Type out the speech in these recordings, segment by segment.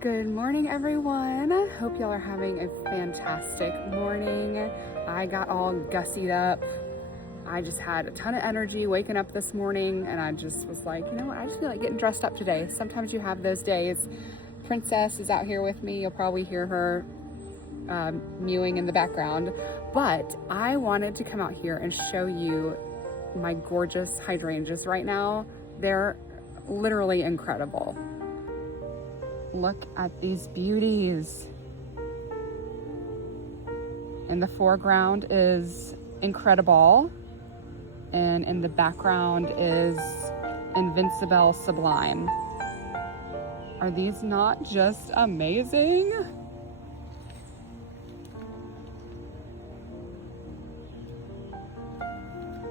Good morning, everyone. Hope y'all are having a fantastic morning. I got all gussied up. I just had a ton of energy waking up this morning, and I just was like, you know what, I just feel like getting dressed up today. Sometimes you have those days. Princess is out here with me. You'll probably hear her mewing in the background, but I wanted to come out here and show you my gorgeous hydrangeas right now. They're literally incredible. Look at these beauties. In the foreground is Incredible, and in the background is Invincible Sublime. Are these not just amazing?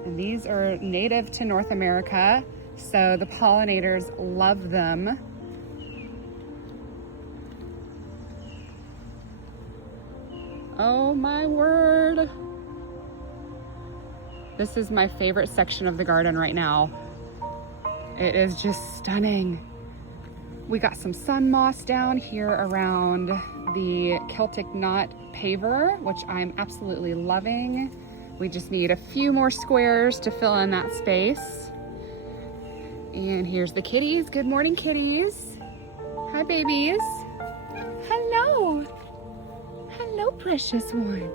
And these are native to North America, so the pollinators love them. Oh my word. This is my favorite section of the garden right now. It is just stunning. We got some sun moss down here around the Celtic knot paver, which I'm absolutely loving. We just need a few more squares to fill in that space. And here's the kitties. Good morning, kitties. Hi, babies. Hello. Hello, precious one.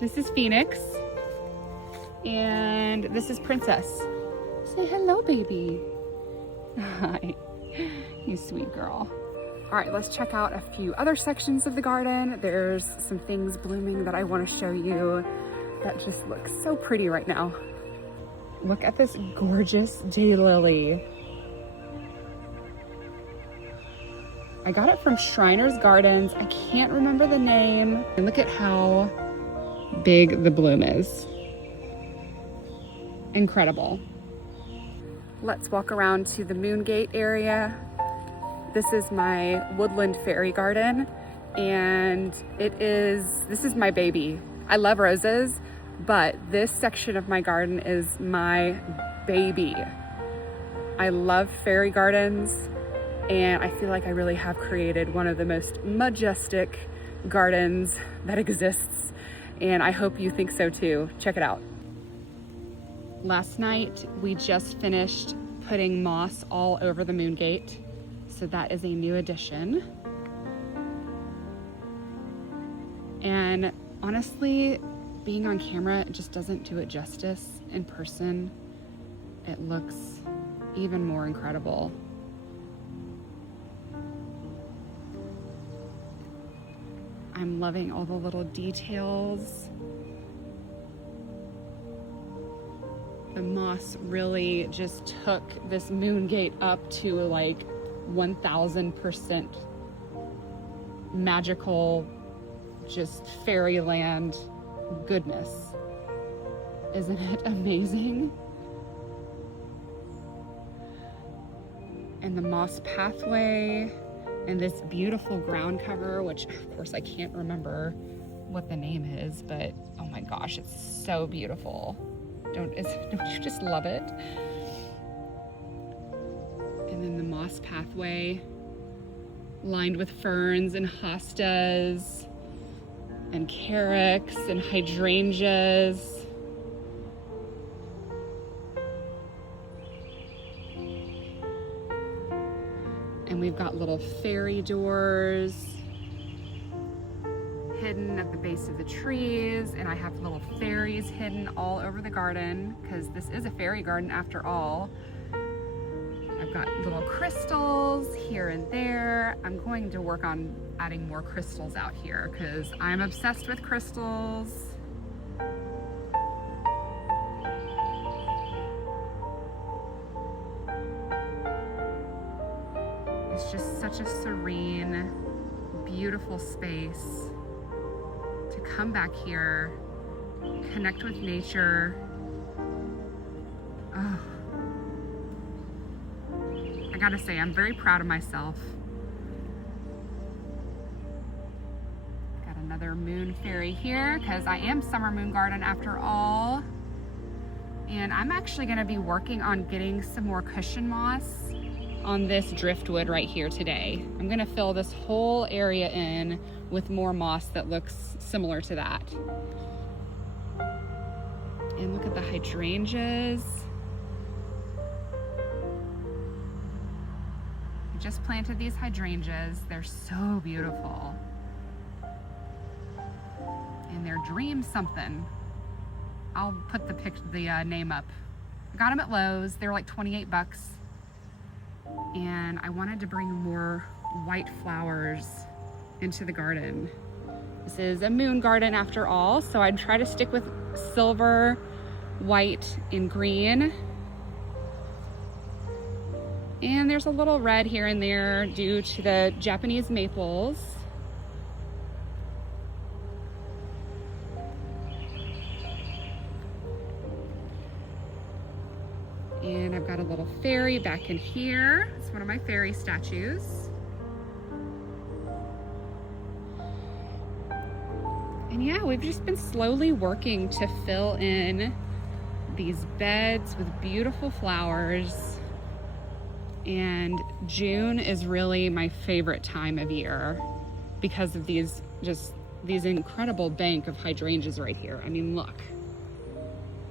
This is Phoenix. And this is Princess. Say hello, baby. Hi, you sweet girl. All right, let's check out a few other sections of the garden. There's some things blooming that I want to show you that just look so pretty right now. Look at this gorgeous daylily. I got it from Shriner's Gardens. I can't remember the name. And look at how big the bloom is. Incredible. Let's walk around to the Moongate area. This is my Woodland fairy garden, and this is my baby. I love roses, but this section of my garden is my baby. I love fairy gardens, and I feel like I really have created one of the most majestic gardens that exists, and I hope you think so too. Check it out. Last night, we just finished putting moss all over the Moongate, so that is a new addition. And honestly, being on camera just doesn't do it justice. In person, it looks even more incredible. I'm loving all the little details. The moss really just took this Moongate up to like 1000% magical, just fairyland goodness. Isn't it amazing? And the moss pathway and this beautiful ground cover, which of course I can't remember what the name is, but oh my gosh, it's so beautiful. Don't you just love it? And then the moss pathway lined with ferns and hostas and carex and hydrangeas. And we've got little fairy doors hidden at the base of the trees, and I have little fairies hidden all over the garden because this is a fairy garden after all. I've got little crystals here and there. I'm going to work on adding more crystals out here because I'm obsessed with crystals. It's just such a serene, beautiful space to come back here, connect with nature. Oh. I gotta say, I'm very proud of myself. Got another moon fairy here because I am summer moon garden after all. And I'm actually gonna be working on getting some more cushion moss on this driftwood right here today. I'm gonna fill this whole area in with more moss that looks similar to that. And look at the hydrangeas. I just planted these hydrangeas. They're so beautiful. And they're Dream something. I'll put the name up. I got them at Lowe's. They were like 28 bucks. And I wanted to bring more white flowers into the garden. This is a moon garden after all, so I'd try to stick with silver, white, and green. And there's a little red here and there due to the Japanese maples. And I've got a little fairy back in here. It's one of my fairy statues. And yeah, we've just been slowly working to fill in these beds with beautiful flowers. And June is really my favorite time of year because of these incredible bank of hydrangeas right here. I mean, look.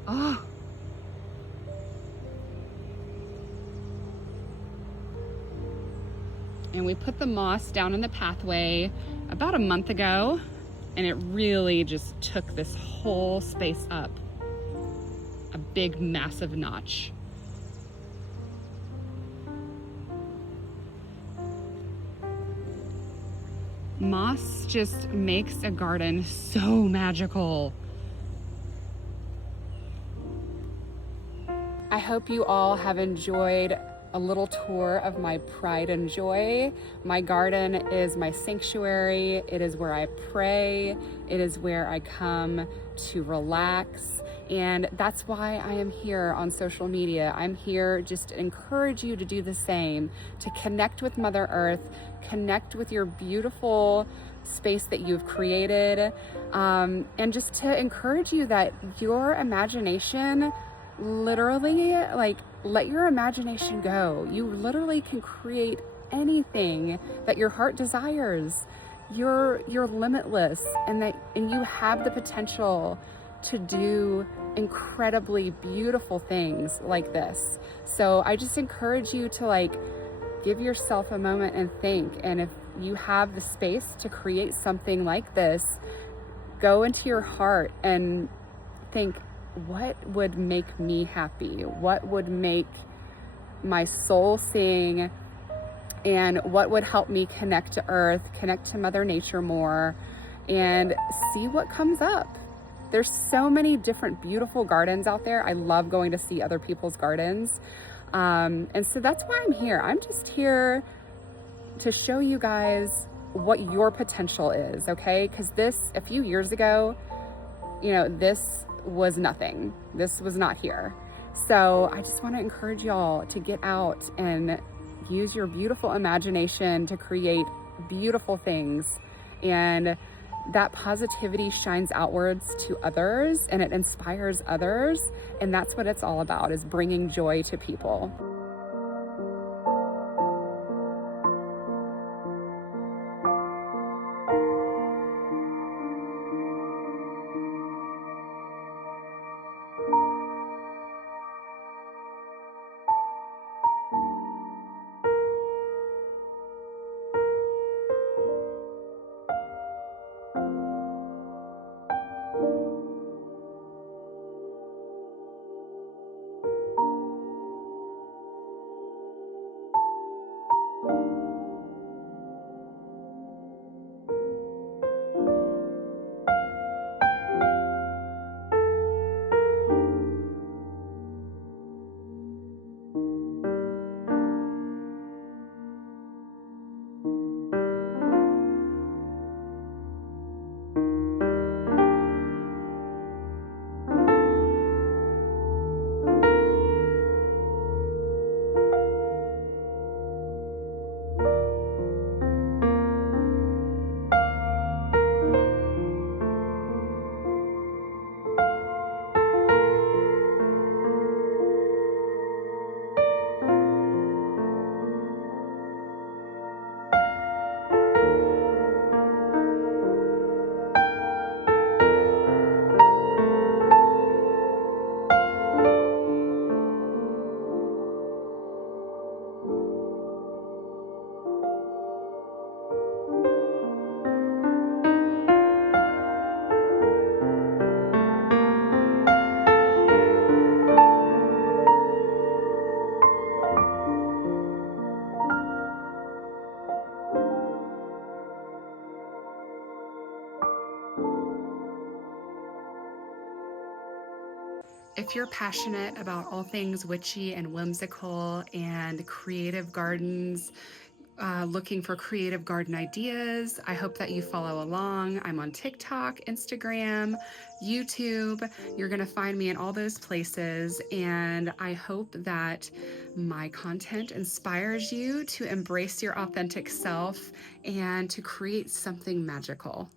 Oh. And we put the moss down in the pathway about a month ago, and it really just took this whole space up a big, massive notch. Moss just makes a garden so magical. I hope you all have enjoyed a little tour of my pride and joy. My garden is my sanctuary. It is where I pray. It is where I come to relax. And that's why I am here on social media. I'm here just to encourage you to do the same, to connect with Mother Earth, connect with your beautiful space that you've created, and just to encourage you that your imagination, literally, like, let your imagination go. You literally can create anything that your heart desires. You're limitless, and you have the potential to do incredibly beautiful things like this. So I just encourage you to give yourself a moment and think. And if you have the space to create something like this, go into your heart and think, what would make me happy? What would make my soul sing? And what would help me connect to Earth, connect to Mother Nature more, and see what comes up? There's so many different beautiful gardens out there. I love going to see other people's gardens. And so that's why I'm here. I'm just here to show you guys what your potential is, okay? Because a few years ago, this was nothing. This was not here. So I just want to encourage y'all to get out and use your beautiful imagination to create beautiful things. And that positivity shines outwards to others, and it inspires others. And that's what it's all about, is bringing joy to people. If you're passionate about all things witchy and whimsical and creative gardens, looking for creative garden ideas, I hope that you follow along. I'm on TikTok, Instagram, YouTube. You're going to find me in all those places. And I hope that my content inspires you to embrace your authentic self and to create something magical.